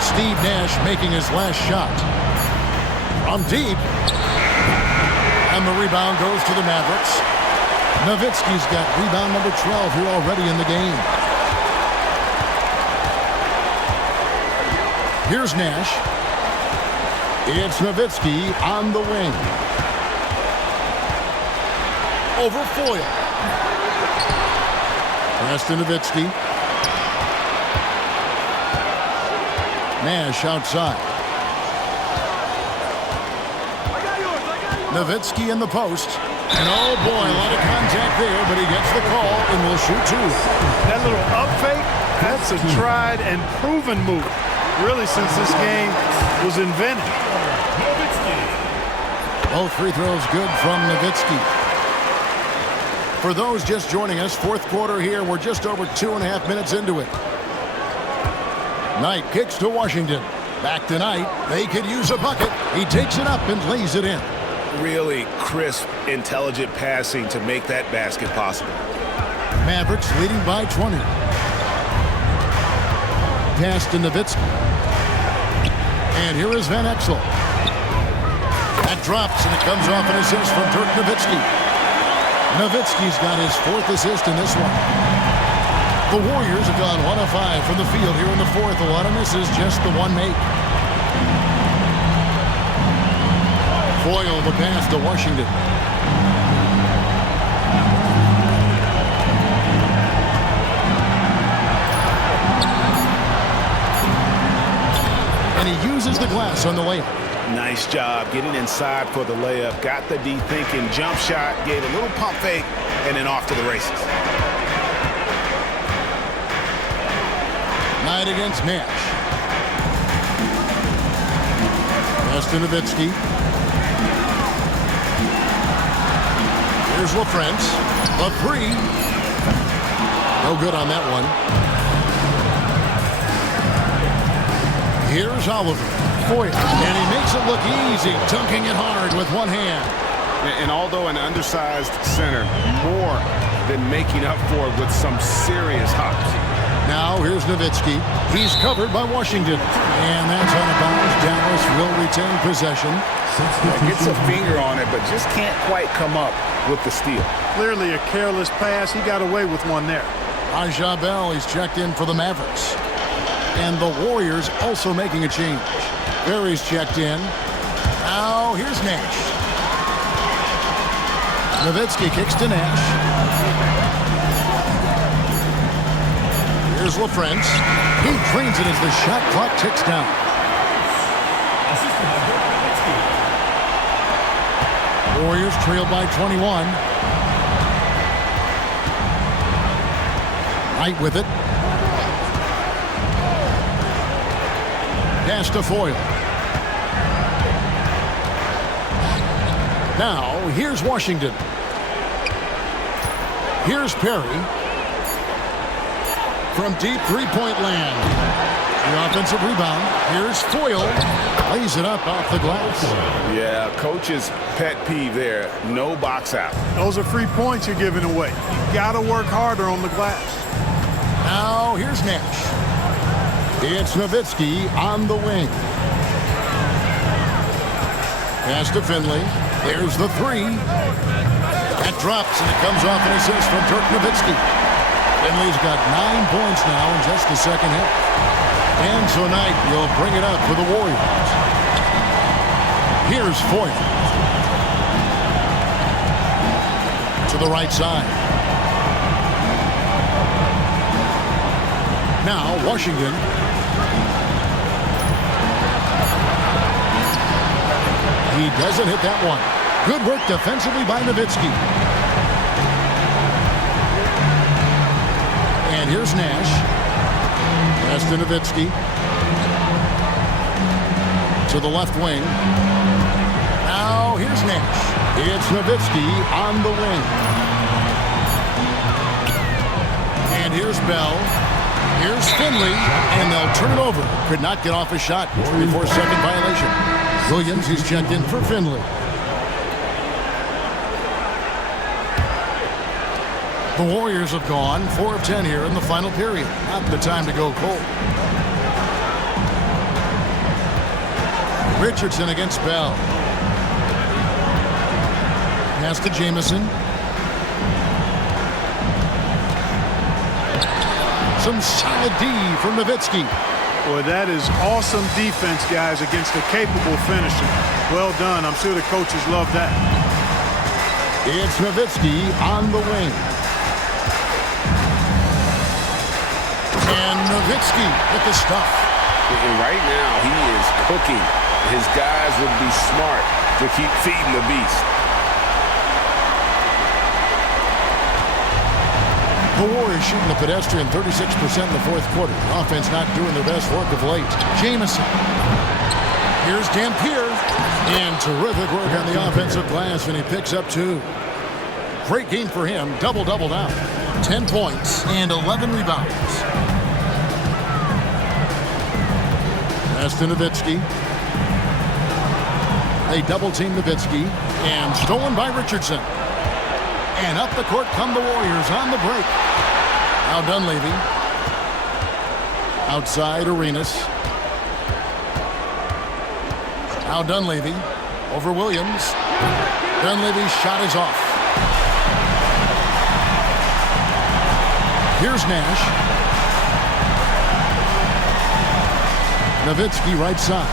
Steve Nash making his last shot. From deep. And the rebound goes to the Mavericks. Nowitzki's got rebound number 12 here already in the game. Here's Nash. It's Nowitzki on the wing. Over Foyle. Pass to Nowitzki. Nash outside. Nowitzki in the post. And oh boy, a lot of contact there, but he gets the call and will shoot 2. That little up fake, that's a tried and proven move, really, since this game was invented. Both free throws good from Nowitzki. For those just joining us, fourth quarter here, we're just over 2.5 minutes into it. Knight kicks to Washington. Back to Knight. They could use a bucket. He takes it up and lays it in. Really crisp, intelligent passing to make that basket possible. Mavericks leading by 20. Pass to Nowitzki. And here is Van Exel. That drops, and it comes off an assist from Dirk Nowitzki. Nowitzki's got his 4th assist in this one. The Warriors have gone 1 of 5 from the field here in the 4th. A lot of misses, just the one make. Foyle the pass to Washington. And he uses the glass on the layup. Nice job getting inside for the layup. Got the D-thinking jump shot, gave a little pump fake, and then off to the races. Knight against Nash. Pass to Nowitzki. Here's LaFrance. The 3. No good on that one. Here's Oliver. Foyle. And he makes it look easy, dunking it hard with one hand. And although an undersized center, more than making up for it with some serious hops. Now here's Nowitzki. He's covered by Washington. And that's out of bounds. Dallas will retain possession. Gets a finger on it, but just can't quite come up with the steal. Clearly a careless pass. He got away with one there. Aja Bell, he's checked in for the Mavericks. And the Warriors also making a change. Barry's checked in. Now here's Nash. Nowitzki kicks to Nash. Here's LaFrance. He drains it as the shot clock ticks down. Warriors trail by 21. Knight with it. Pass to Foyle. Now, here's Washington. Here's Perry. From deep three-point land. The offensive rebound. Here's Foyle. Lays it up off the glass. Yeah, coach's pet peeve there. No box out. Those are free points you're giving away. You got to work harder on the glass. Now, here's Nash. It's Nowitzki on the wing. Pass to Finley. There's the 3. That drops, and it comes off an assist from Dirk Nowitzki. Finley's got 9 points now in just the second half. And tonight will bring it up for the Warriors. Here's Foyt. To the right side. Now Washington. He doesn't hit that one. Good work defensively by Nowitzki. And here's Nash. Pass to Nowitzki. To the left wing. Now here's Nash. It's Nowitzki on the wing. And here's Bell. Here's Finley. And they'll turn it over. Could not get off a shot before second violation. Williams, he's checked in for Finley. The Warriors have gone 4 of 10 here in the final period. Not the time to go cold. Richardson against Bell. Pass to Jamison. Some solid D from Nowitzki. Boy, that is awesome defense, guys, against a capable finisher. Well done. I'm sure the coaches love that. It's Nowitzki on the wing. And Nowitzki with the stuff. And right now, he is cooking. His guys would be smart to keep feeding the beast. The Warriors shooting the pedestrian 36% in the fourth quarter. Offense not doing their best work of late. Jamison. Here's Dampier. And terrific work on the offensive glass, and he picks up 2. Great game for him. Double-double now. 10 points and 11 rebounds. Pass to Nowitzki. They double-team Nowitzki. And stolen by Richardson. And up the court come the Warriors on the break. Now Dunleavy. Outside Arenas. Now Dunleavy over Williams. Dunleavy's shot is off. Here's Nash. Nowitzki right side.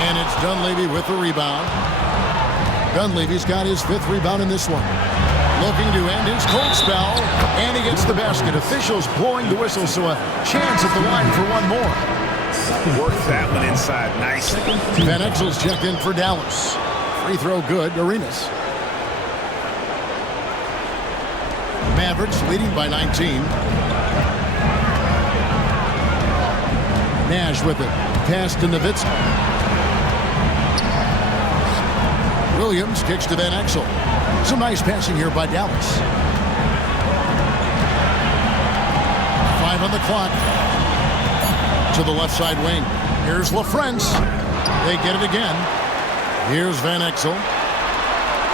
And it's Dunleavy with the rebound. Dunleavy's got his 5th rebound in this one. Looking to end his cold spell. And he gets the basket. Officials blowing the whistle, so a chance at the line for one more. Worked that one inside nicely. Van Exel's checked in for Dallas. Free throw good. Arenas. Mavericks leading by 19. Nash with it. Pass to Nowitzki. Williams kicks to Van Exel. Some nice passing here by Dallas. 5 on the clock. To the left side wing. Here's LaFrance. They get it again. Here's Van Exel.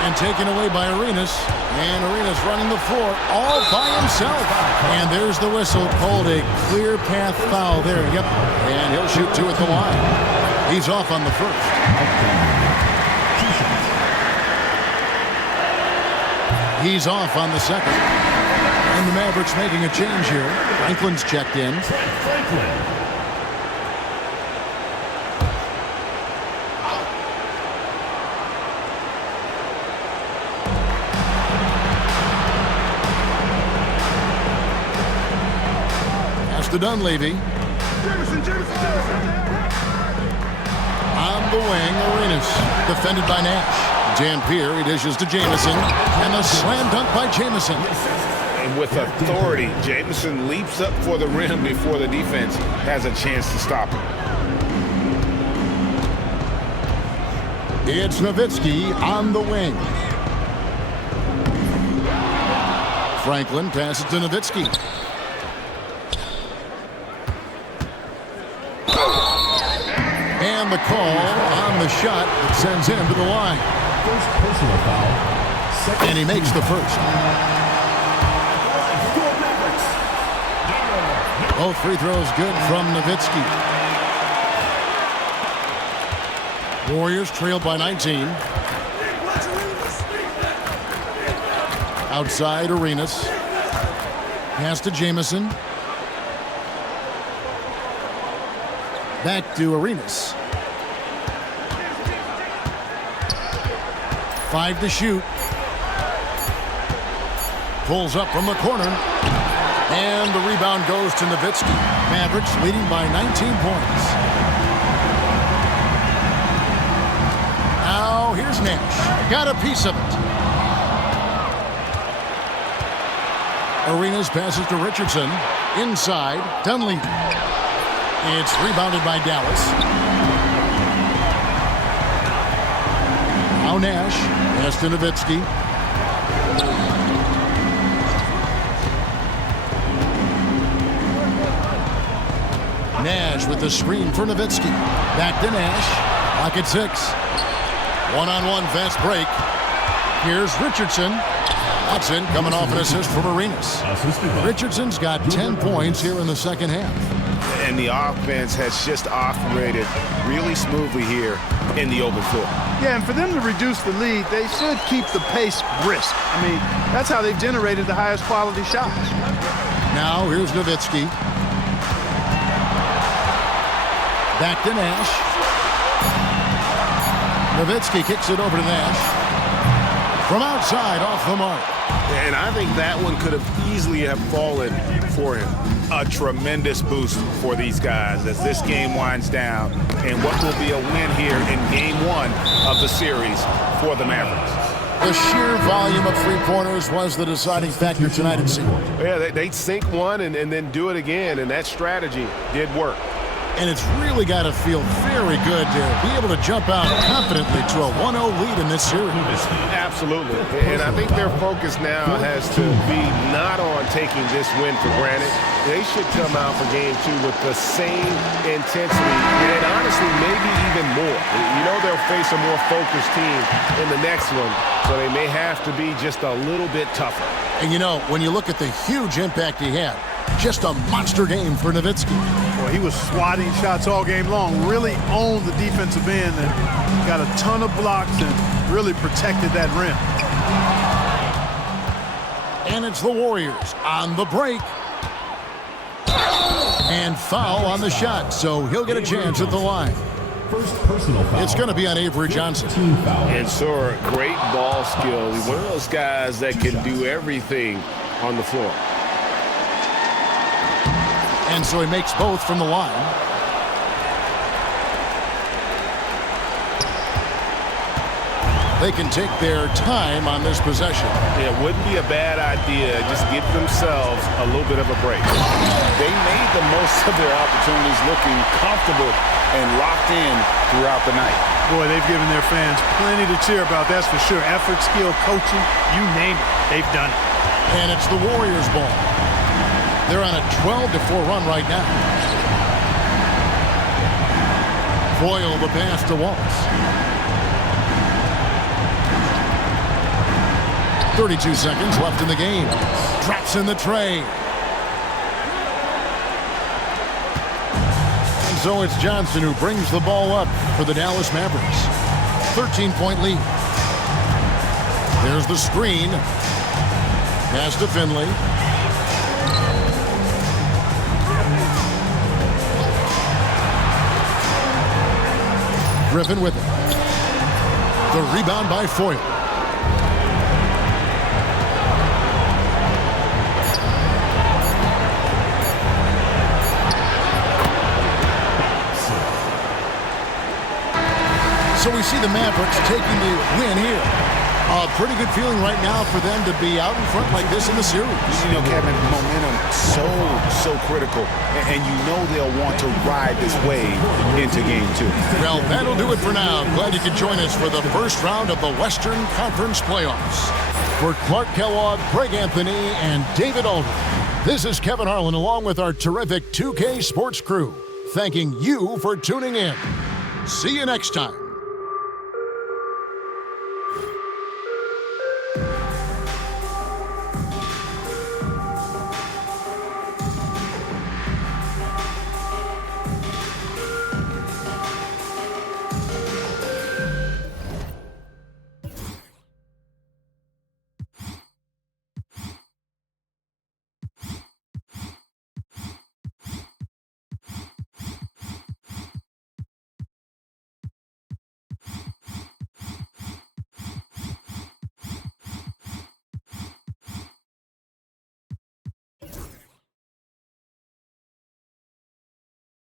And taken away by Arenas. And Arenas running the floor all by himself. And there's the whistle. Called a clear path foul there. Yep. And he'll shoot 2 at the line. He's off on the first. He's off on the second. And the Mavericks making a change here. Franklin's checked in. Pass to Dunleavy. On the wing, Arenas. Defended by Nash. Dampier, he dishes to Jamison, and a slam dunk by Jamison. And with authority, Jamison leaps up for the rim before the defense has a chance to stop him. It's Nowitzki on the wing. Franklin passes to Nowitzki. And the call on the shot that sends him to the line. First personal foul. And he makes the first. Both free throws good from Nowitzki. Warriors trail by 19. Outside Arenas. Pass to Jamison. Back to Arenas. 5 to shoot. Pulls up from the corner. And the rebound goes to Nowitzki. Mavericks leading by 19 points. Now here's Nash. Got a piece of it. Arenas passes to Richardson. Inside, Dunleavy. It's rebounded by Dallas. Now Nash. Pass to Nowitzki. Nash with the screen for Nowitzki. Back to Nash. Lock at 6. One-on-one fast break. Here's Richardson. Watson coming off an assist from Arenas. Richardson's got 10 points here in the second half. And the offense has just operated really smoothly here in the open floor. Yeah, and for them to reduce the lead, they should keep the pace brisk. I mean, that's how they've generated the highest quality shots. Now here's Nowitzki. Back to Nash. Nowitzki kicks it over to Nash. From outside, off the mark. And I think that one could have easily have fallen for him. A tremendous boost for these guys as this game winds down. And what will be a win here in game 1 of the series for the Mavericks. The sheer volume of three-pointers was the deciding factor tonight in Seattle. Yeah, they sink one and then do it again, and that strategy did work. And it's really got to feel very good to be able to jump out confidently to a 1-0 lead in this series. Absolutely. And I think their focus now has to be not on taking this win for granted. They should come out for game 2 with the same intensity and honestly maybe even more. You know they'll face a more focused team in the next one, so they may have to be just a little bit tougher. And you know, when you look at the huge impact he had, just a monster game for Nowitzki. Boy, he was swatting shots all game long, really owned the defensive end and got a ton of blocks and really protected that rim. And it's the Warriors on the break. And foul on the shot, so he'll get a chance at the line. First personal foul. It's going to be on Avery Johnson. And so great ball skill. He's one of those guys that can do everything on the floor. And so he makes both from the line. They can take their time on this possession. Yeah, it wouldn't be a bad idea. Just give themselves a little bit of a break. They made the most of their opportunities, looking comfortable and locked in throughout the night. Boy, they've given their fans plenty to cheer about, that's for sure. Effort, skill, coaching, you name it, they've done it. And it's the Warriors' ball. They're on a 12-4 run right now. Foyle the pass to Wallace. 32 seconds left in the game. Drops in the tray. And so it's Johnson who brings the ball up for the Dallas Mavericks. 13-point lead. There's the screen. Pass to Finley. Griffin with it. The rebound by Foyle. So we see the Mavericks taking the win here. A pretty good feeling right now for them to be out in front like this in the series. You know, Kevin, momentum so critical. And you know they'll want to ride this wave into game 2. Well, that'll do it for now. Glad you could join us for the first round of the Western Conference Playoffs. For Clark Kellogg, Greg Anthony, and David Aldridge, this is Kevin Harlan along with our terrific 2K Sports crew, thanking you for tuning in. See you next time.